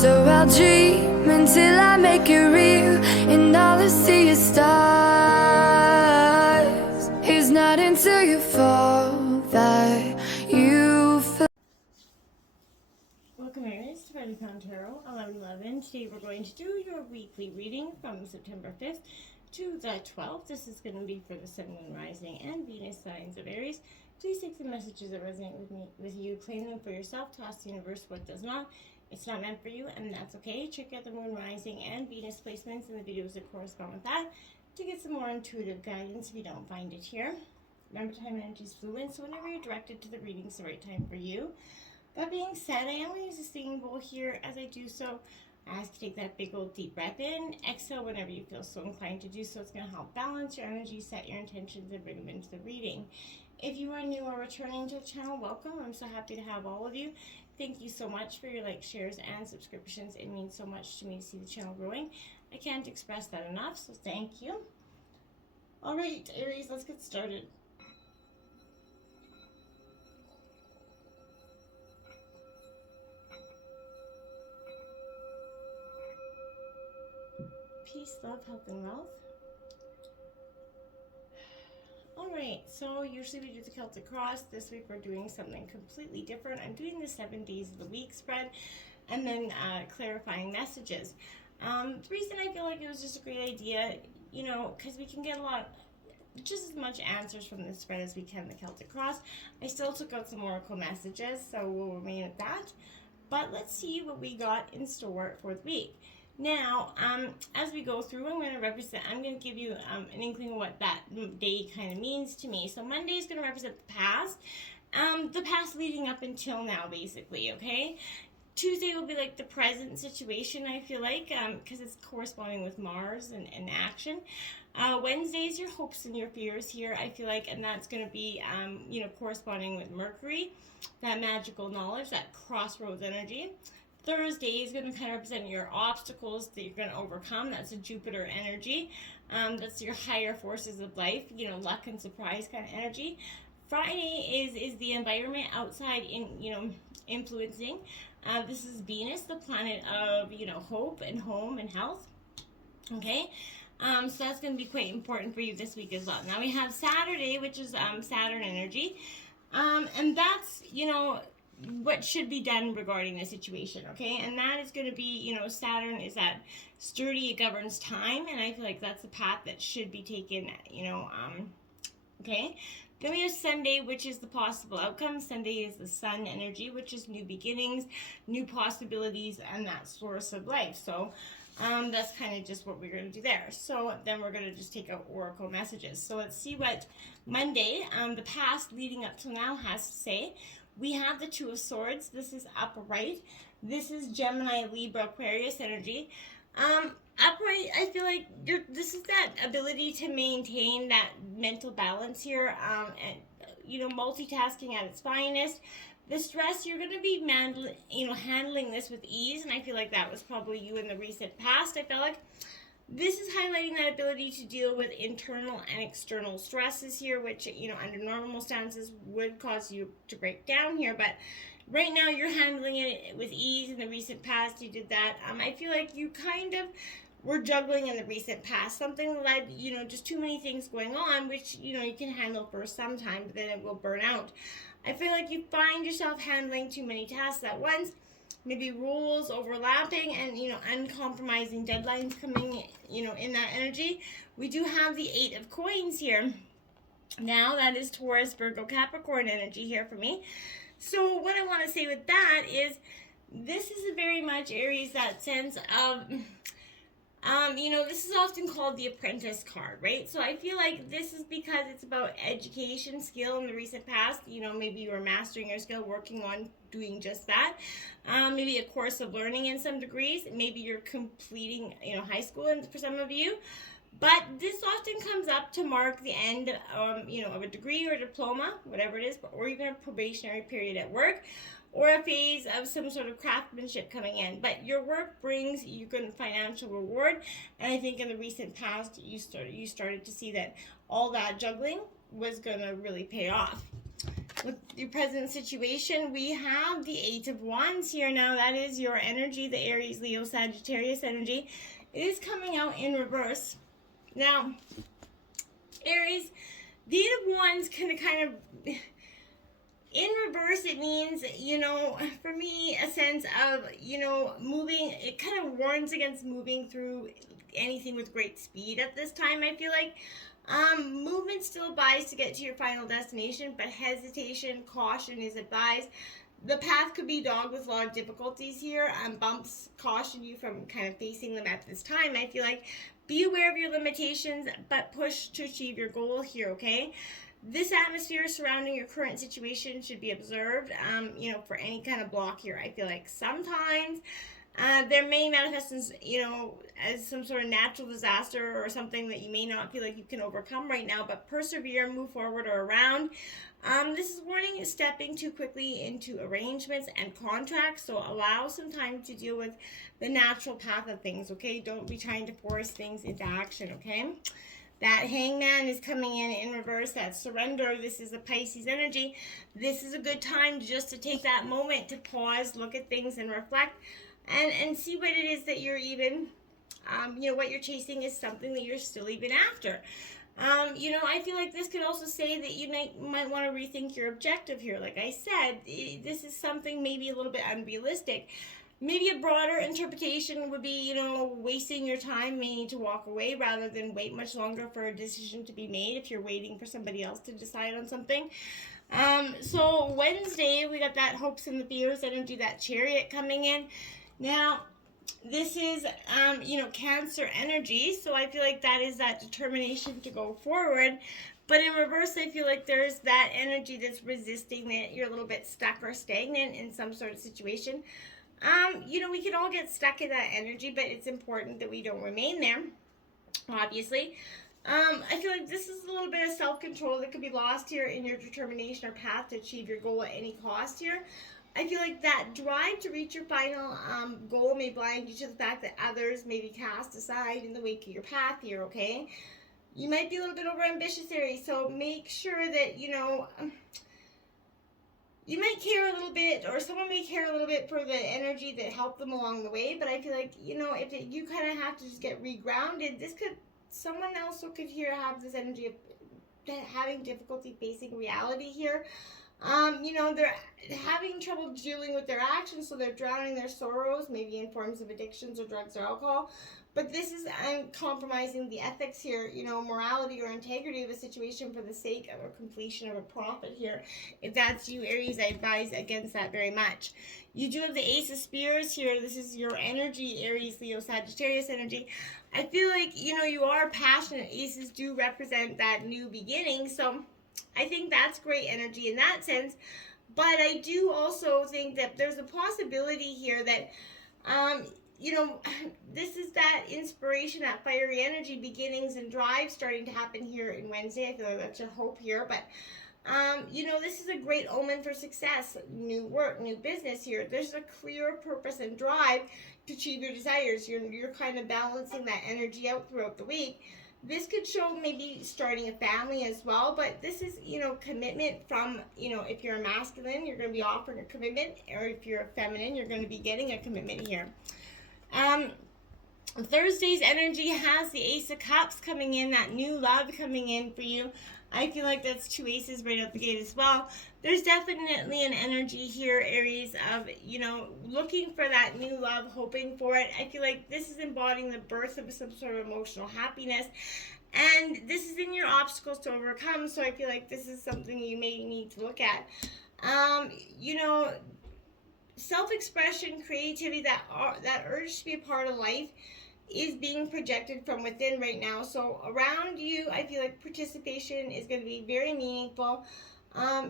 So I'll dream until I make it real, and all I see is stars. It's not until you fall that you feel. Welcome, Aries, to Friday Tarot 11/11. Today we're going to do your weekly reading from September 5th to the 12th. This is going to be for the Sun, Moon, Rising, and Venus signs of Aries. Please take the messages that resonate with you, claim them for yourself, toss the universe what does not. It's not meant for you, and that's okay. Check out the Moon, Rising, and Venus placements in the videos that correspond with that to get some more intuitive guidance if you don't find it here. Remember, time and energy is fluid, so whenever you're directed to the reading, it's the right time for you. That being said, I am going to use a singing bowl here. As I do so, I ask you to take that big old deep breath in. Exhale whenever you feel so inclined to do so. It's going to help balance your energy, set your intentions, and bring them into the reading. If you are new or returning to the channel, welcome. I'm so happy to have all of you. Thank you so much for your likes, shares, and subscriptions. It means so much to me to see the channel growing. I can't express that enough, so thank you. All right, Aries, let's get started. Peace, love, health, and wealth. Alright, so usually we do the Celtic Cross. This week we're doing something completely different. I'm doing the 7 days of the week spread and then clarifying messages. The reason I feel like it was just a great idea, you know, because we can get just as much answers from this spread as we can the Celtic Cross. I still took out some oracle messages, so we'll remain at that. But let's see what we got in store for the week. Now, as we go through, I'm going to give you an inkling of what that day kind of means to me. So Monday is going to represent the past leading up until now, basically, okay? Tuesday will be like the present situation, I feel like, because it's corresponding with Mars and action. Wednesday is your hopes and your fears here, I feel like, and that's going to be, corresponding with Mercury, that magical knowledge, that crossroads energy. Thursday is going to kind of represent your obstacles that you're going to overcome. That's a Jupiter energy. That's your higher forces of life, you know, luck and surprise kind of energy. Friday is the environment outside influencing. This is Venus, the planet of, hope and home and health. Okay. So that's going to be quite important for you this week as well. Now we have Saturday, which is Saturn energy. And that's, what should be done regarding the situation, okay? And that is going to be, Saturn is that sturdy, it governs time, and I feel like that's the path that should be taken, okay? Then we have Sunday, which is the possible outcome. Sunday is the Sun energy, which is new beginnings, new possibilities, and that source of life. So that's kind of just what we're going to do there. So then we're going to just take out oracle messages. So let's see what Monday, the past leading up to now, has to say. We have the Two of Swords. This is upright. This is Gemini, Libra, Aquarius energy. Upright, I feel like this is that ability to maintain that mental balance here, and multitasking at its finest. The stress, you're going to be handling this with ease, and I feel like that was probably you in the recent past. I feel like this is highlighting that ability to deal with internal and external stresses here, which, under normal stances would cause you to break down here. But right now you're handling it with ease. In the recent past, you did that. I feel like you kind of were juggling in the recent past. Something led, just too many things going on, which, you can handle for some time, but then it will burn out. I feel like you find yourself handling too many tasks at once. Maybe rules overlapping and, uncompromising deadlines coming, in that energy. We do have the 8 of Coins here. Now, that is Taurus, Virgo, Capricorn energy here for me. So what I want to say with that is this is very much, Aries, that sense of... this is often called the apprentice card, right? So I feel like this is because it's about education, skill in the recent past. Maybe you were mastering your skill, working on doing just that. Maybe a course of learning in some degrees. Maybe you're completing, high school for some of you. But this often comes up to mark the end, of a degree or a diploma, whatever it is, or even a probationary period at work, or a phase of some sort of craftsmanship coming in. But your work brings you good financial reward, and I think in the recent past, you started to see that all that juggling was going to really pay off. with your present situation, we have the Eight of Wands here now. That is your energy, the Aries, Leo, Sagittarius energy. It is coming out in reverse. Now, Aries, the Eight of Wands kind of in reverse, it means, for me, a sense of, moving. It kind of warns against moving through anything with great speed at this time, I feel like. Movement still advised to get to your final destination, but hesitation, caution is advised. The path could be dogged with a lot of difficulties here. Bumps caution you from kind of facing them at this time. I feel like be aware of your limitations, but push to achieve your goal here, okay? This atmosphere surrounding your current situation should be observed, for any kind of block here. I feel like sometimes there may manifest as, as some sort of natural disaster or something that you may not feel like you can overcome right now, but persevere, move forward or around. This is warning stepping too quickly into arrangements and contracts, so allow some time to deal with the natural path of things, okay? Don't be trying to force things into action, okay? That Hangman is coming in reverse. That surrender. This is a Pisces energy. This is a good time just to take that moment to pause, look at things, and reflect, and see what it is that you're even, what you're chasing is something that you're still even after. I feel like this could also say that you might want to rethink your objective here. Like I said, this is something maybe a little bit unrealistic. Maybe a broader interpretation would be, wasting your time, may need to walk away rather than wait much longer for a decision to be made if you're waiting for somebody else to decide on something. So Wednesday, we got that hopes and the fears energy, that Chariot coming in. Now, this is, Cancer energy, so I feel like that is that determination to go forward. But in reverse, I feel like there's that energy that's resisting, that you're a little bit stuck or stagnant in some sort of situation. We can all get stuck in that energy, but it's important that we don't remain there, obviously. I feel like this is a little bit of self-control that could be lost here in your determination or path to achieve your goal at any cost here. I feel like that drive to reach your final goal may blind you to the fact that others may be cast aside in the wake of your path here, okay? You might be a little bit overambitious, Aries, so make sure that, you might care a little bit, or someone may care a little bit for the energy that helped them along the way, but I feel like, if you kind of have to just get regrounded, someone else could here have this energy of having difficulty facing reality here. They're having trouble dealing with their actions, so they're drowning their sorrows, maybe in forms of addictions or drugs or alcohol. But this is compromising the ethics here, morality or integrity of a situation for the sake of a completion of a profit here. If that's you, Aries, I advise against that very much. You do have the Ace of Spears here. This is your energy, Aries, Leo, Sagittarius energy. I feel like, you are passionate. Aces do represent that new beginning, so I think that's great energy in that sense. But I do also think that there's a possibility here that, this is that inspiration, that fiery energy, beginnings and drive starting to happen here in Wednesday. I feel like that's your hope here. But, this is a great omen for success, new work, new business here. There's a clear purpose and drive to achieve your desires. You're kind of balancing that energy out throughout the week. This could show maybe starting a family as well, but this is, commitment from, if you're a masculine, you're going to be offering a commitment, or if you're a feminine, you're going to be getting a commitment here. Thursday's energy has the Ace of Cups coming in, that new love coming in for you. I feel like that's two aces right out the gate as well. There's definitely an energy here, Aries, of, looking for that new love, hoping for it. I feel like this is embodying the birth of some sort of emotional happiness. And this is in your obstacles to overcome, so I feel like this is something you may need to look at. Self-expression, creativity, that urge to be a part of life is being projected from within right now. So around you, I feel like participation is going to be very meaningful.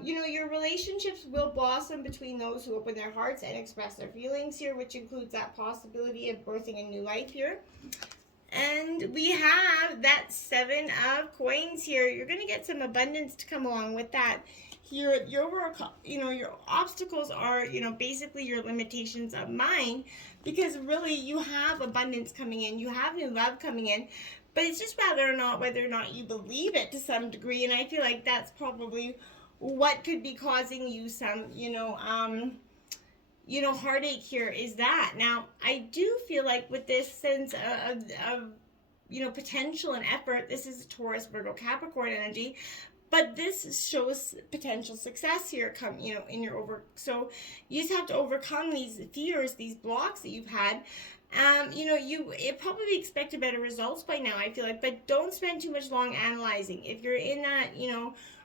Your relationships will blossom between those who open their hearts and express their feelings here, which includes that possibility of birthing a new life here. And we have that Seven of Coins here. You're going to get some abundance to come along with that. Here, your obstacles are, basically your limitations of mind, because really you have abundance coming in, you have new love coming in, but it's just whether or not you believe it to some degree. And I feel like that's probably what could be causing you some, heartache here is that. Now, I do feel like with this sense of potential and effort, this is Taurus, Virgo, Capricorn energy, but this shows potential success here in your so you just have to overcome these fears, these blocks that you've had. You probably expected better results by now, I feel like, but don't spend too much long analyzing. If you're in that,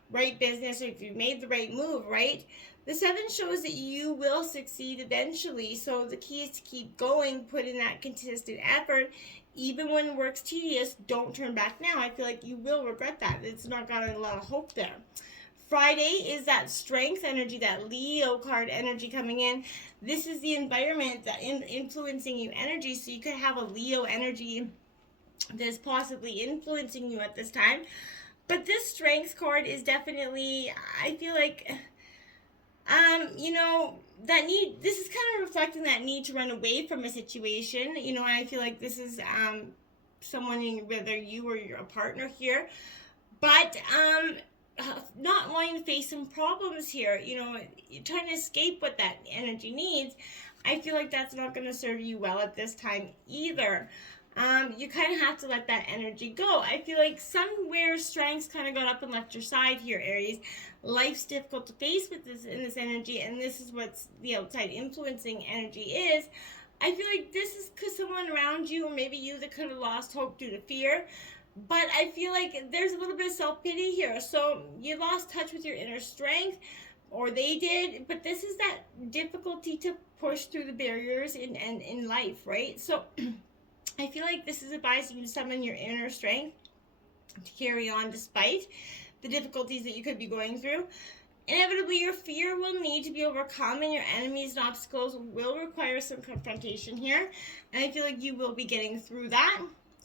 right business, or if you made the right move, right? The 7 shows that you will succeed eventually. So the key is to keep going, put in that consistent effort. Even when work's tedious, don't turn back now. I feel like you will regret that. It's not got a lot of hope there. Friday is that strength energy, that Leo card energy coming in. This is the environment that influencing you energy. So you could have a Leo energy that's possibly influencing you at this time. But this strength card is definitely, I feel like, that need, this is kind of reflecting that need to run away from a situation. I feel like this is someone, whether you or you're a partner here, but not wanting to face some problems here, trying to escape what that energy needs. I feel like that's not going to serve you well at this time either. You kind of have to let that energy go. I feel like somewhere strengths kind of got up and left your side here, Aries. Life's difficult to face with this in this energy, and this is what's the outside influencing energy is. I feel like this is because someone around you, or maybe you, that could have lost hope due to fear. But I feel like there's a little bit of self-pity here. So you lost touch with your inner strength, or they did, but this is that difficulty to push through the barriers in life, right? So I feel like this is advising you to summon your inner strength to carry on despite the difficulties that you could be going through. Inevitably, your fear will need to be overcome, and your enemies and obstacles will require some confrontation here. And I feel like you will be getting through that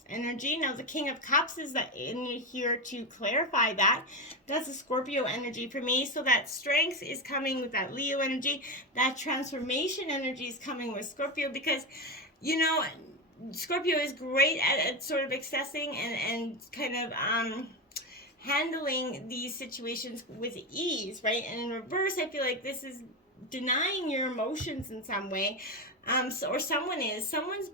energy. Now, the King of Cups is that in here to clarify that. That's a Scorpio energy for me. So that strength is coming with that Leo energy. That transformation energy is coming with Scorpio, because, Scorpio is great at sort of accessing and kind of handling these situations with ease, right? And in reverse, I feel like this is denying your emotions in some way. Or someone's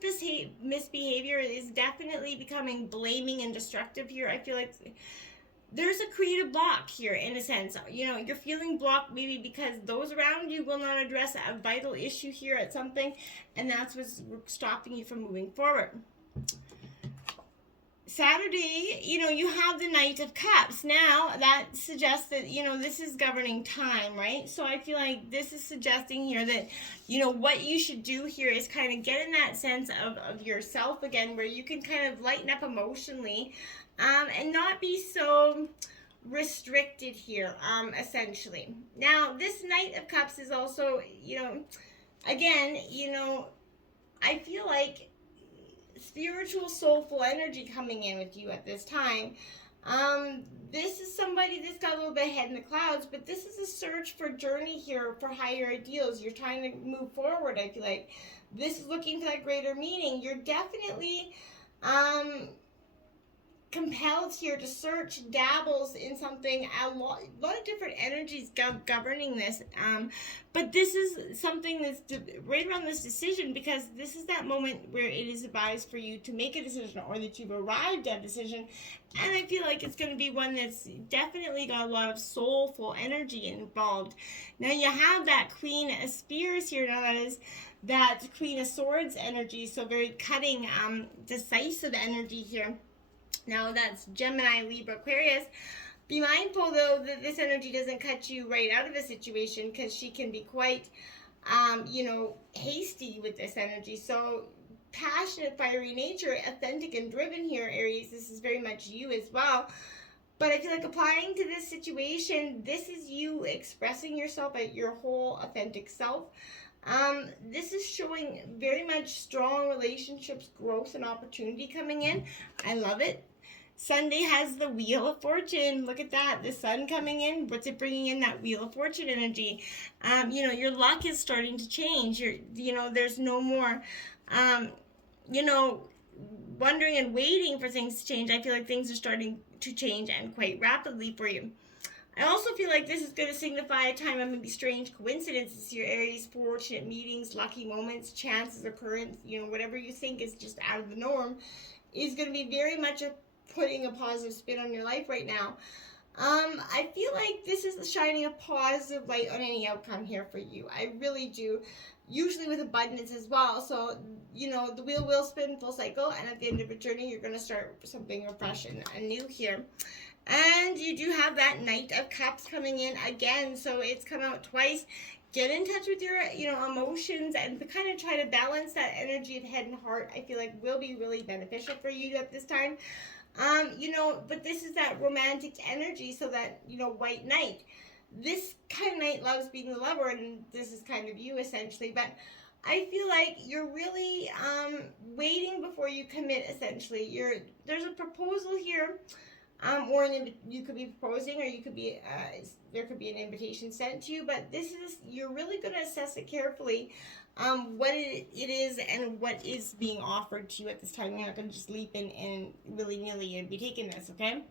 misbehavior is definitely becoming blaming and destructive here. I feel like there's a creative block here, in a sense. You're feeling blocked maybe because those around you will not address a vital issue here at something, and that's what's stopping you from moving forward. Saturday, you have the Knight of Cups. Now, that suggests that, this is governing time, right? So I feel like this is suggesting here that, what you should do here is kind of get in that sense of yourself again, where you can kind of lighten up emotionally, and not be so restricted here, essentially. Now, this Knight of Cups is also, again, I feel like spiritual, soulful energy coming in with you at this time. This is somebody that's got a little bit ahead in the clouds, but this is a search for journey here, for higher ideals. You're trying to move forward, I feel like. This is looking for that greater meaning. You're definitely compelled here to search, dabbles in something, a lot of different energies governing this, but this is something that's right around this decision, because this is that moment where it is advised for you to make a decision, or that you've arrived at a decision, and I feel like it's going to be one that's definitely got a lot of soulful energy involved. Now you have that Queen of Spears here. Now that is that Queen of Swords energy, so very cutting, decisive energy here. Now that's Gemini, Libra, Aquarius. Be mindful, though, that this energy doesn't cut you right out of a situation, because she can be quite, hasty with this energy. So passionate, fiery nature, authentic and driven here, Aries. This is very much you as well. But I feel like applying to this situation, this is you expressing yourself at your whole authentic self. This is showing very much strong relationships, growth, and opportunity coming in. I love it. Sunday has the Wheel of Fortune. Look at that. The sun coming in. What's it bringing in? That Wheel of Fortune energy. Your luck is starting to change. There's no more, wondering and waiting for things to change. I feel like things are starting to change, and quite rapidly for you. I also feel like this is going to signify a time of maybe strange coincidences here, Aries, fortunate meetings, lucky moments, chances, occurrence, whatever you think is just out of the norm is going to be very much putting a positive spin on your life right now. I feel like this is shining a positive light on any outcome here for you. I really do. Usually with abundance as well. So, the wheel will spin full cycle, and at the end of a journey, you're going to start something fresh and new here. And you do have that Knight of Cups coming in again, so it's come out twice. Get in touch with your, emotions and kind of try to balance that energy of head and heart. I feel like will be really beneficial for you at this time. But this is that romantic energy, so that, White Knight. This kind of knight loves being the lover, and this is kind of you essentially, but I feel like you're really waiting before you commit essentially. There's a proposal here, or you could be proposing, or you could be there could be an invitation sent to you, but you're really going to assess it carefully, what it is and what is being offered to you at this time. You're not going to just leap in and willy-nilly and be taking this, okay?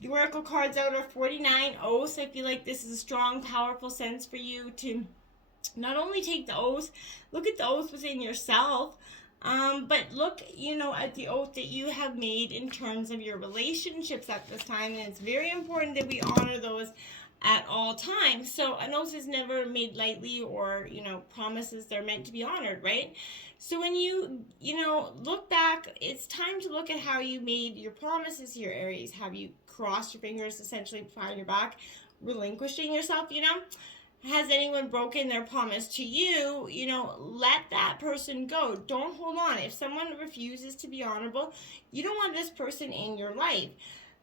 The Oracle cards out are 49 oaths. I feel like this is a strong, powerful sense for you to not only take the oath, look at the oath within yourself, but look, at the oath that you have made in terms of your relationships at this time. And it's very important that we honor those at all times. So an oath is never made lightly, or, promises, they're meant to be honored, right? So when you, look back, it's time to look at how you made your promises here, Aries. Have you crossed your fingers, essentially behind your back, relinquishing yourself, Has anyone broken their promise to you? Let that person go. Don't hold on. If someone refuses to be honorable, you don't want this person in your life.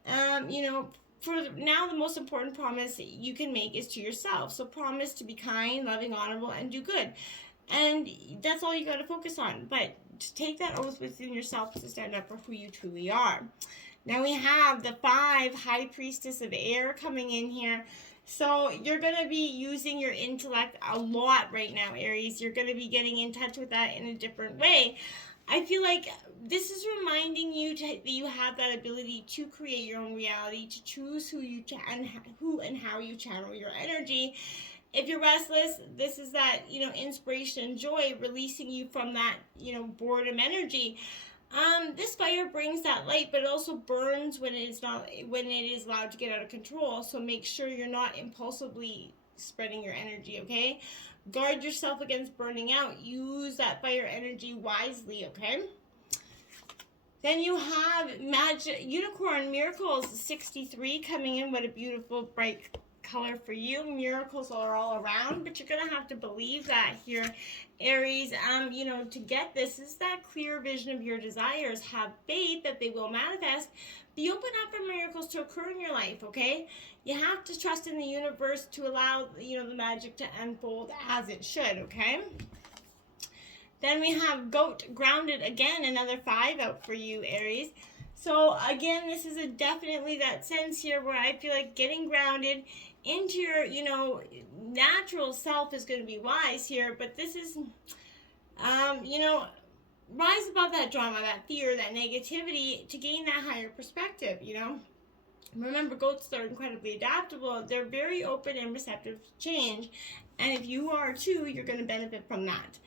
For now, the most important promise you can make is to yourself. So promise to be kind, loving, honorable, and do good. And that's all you got to focus on. But to take that oath within yourself to stand up for who you truly are. Now we have the 5 High Priestess of Air coming in here. So you're going to be using your intellect a lot right now, Aries. You're going to be getting in touch with that in a different way. I feel like this is reminding you that you have that ability to create your own reality, to choose who and how you channel your energy. If you're restless, this is that, inspiration and joy releasing you from that, boredom energy. This fire brings that light, but it also burns when it is allowed to get out of control. So make sure you're not impulsively spreading your energy, okay? Guard yourself against burning out. Use that fire energy wisely, okay? Then you have Magic Unicorn Miracles 63 coming in. What a beautiful, bright color for you. Miracles are all around, but you're going to have to believe that here, Aries. To get this is that clear vision of your desires. Have faith that they will manifest. Be open up for miracles to occur in your life, okay? You have to trust in the universe to allow, the magic to unfold as it should, okay? Then we have Goat Grounded again, another 5 out for you, Aries. So again, this is definitely that sense here where I feel like getting grounded into your, natural self is going to be wise here. But this is, rise above that drama, that fear, that negativity to gain that higher perspective, Remember, goats are incredibly adaptable. They're very open and receptive to change. And if you are too, you're going to benefit from that.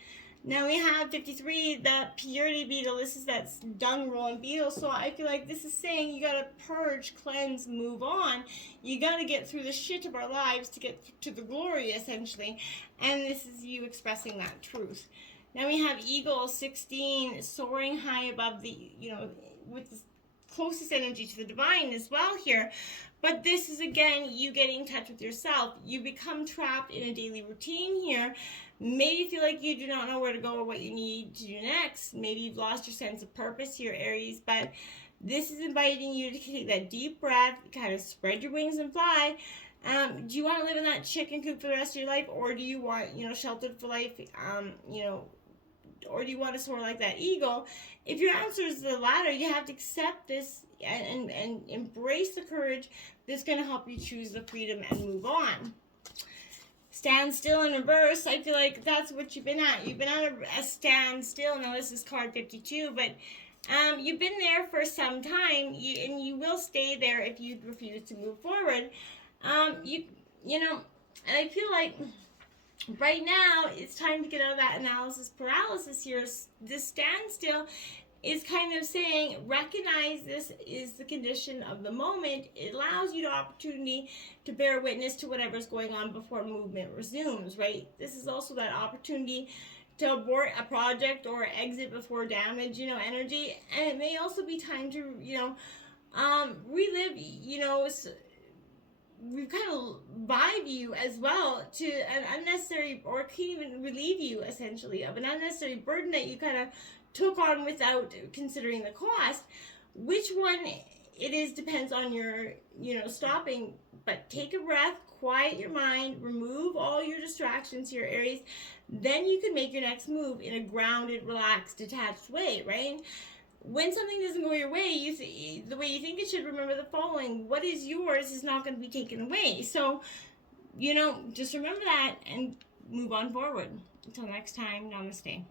Now we have 53, the purity beetle. This is that dung rolling beetle. So I feel like this is saying you got to purge, cleanse, move on. You got to get through the shit of our lives to get to the glory, essentially. And this is you expressing that truth. Now we have Eagle 16, soaring high above the, with the closest energy to the divine as well here. But this is, again, you getting in touch with yourself. You become trapped in a daily routine here. Maybe feel like you do not know where to go or what you need to do next. Maybe you've lost your sense of purpose here, Aries. But this is inviting you to take that deep breath, kind of spread your wings and fly. Do you want to live in that chicken coop for the rest of your life? Or do you want, sheltered for life, or do you want to soar like that eagle? If your answer is the latter, you have to accept this and embrace the courage that's going to help you choose the freedom and move on. Stand still in reverse. I feel like that's what you've been at. You've been at a standstill. Now this is card 52, but you've been there for some time, and you will stay there if you refuse to move forward. You know, and I feel like right now it's time to get out of that analysis paralysis here. This standstill is kind of saying, recognize this is the condition of the moment. It allows you the opportunity to bear witness to whatever's going on before movement resumes, right? This is also that opportunity to abort a project or exit before damage, energy. And it may also be time to, relive, we kind of vibe you as well to an unnecessary, or can even relieve you essentially of an unnecessary burden that you kind of took on without considering the cost. Which one it is depends on your, stopping. But take a breath, quiet your mind, remove all your distractions here, Aries. Then you can make your next move in a grounded, relaxed, detached way, right? When something doesn't go your way, the way you think it should, remember the following: what is yours is not going to be taken away. So, just remember that and move on forward. Until next time, namaste.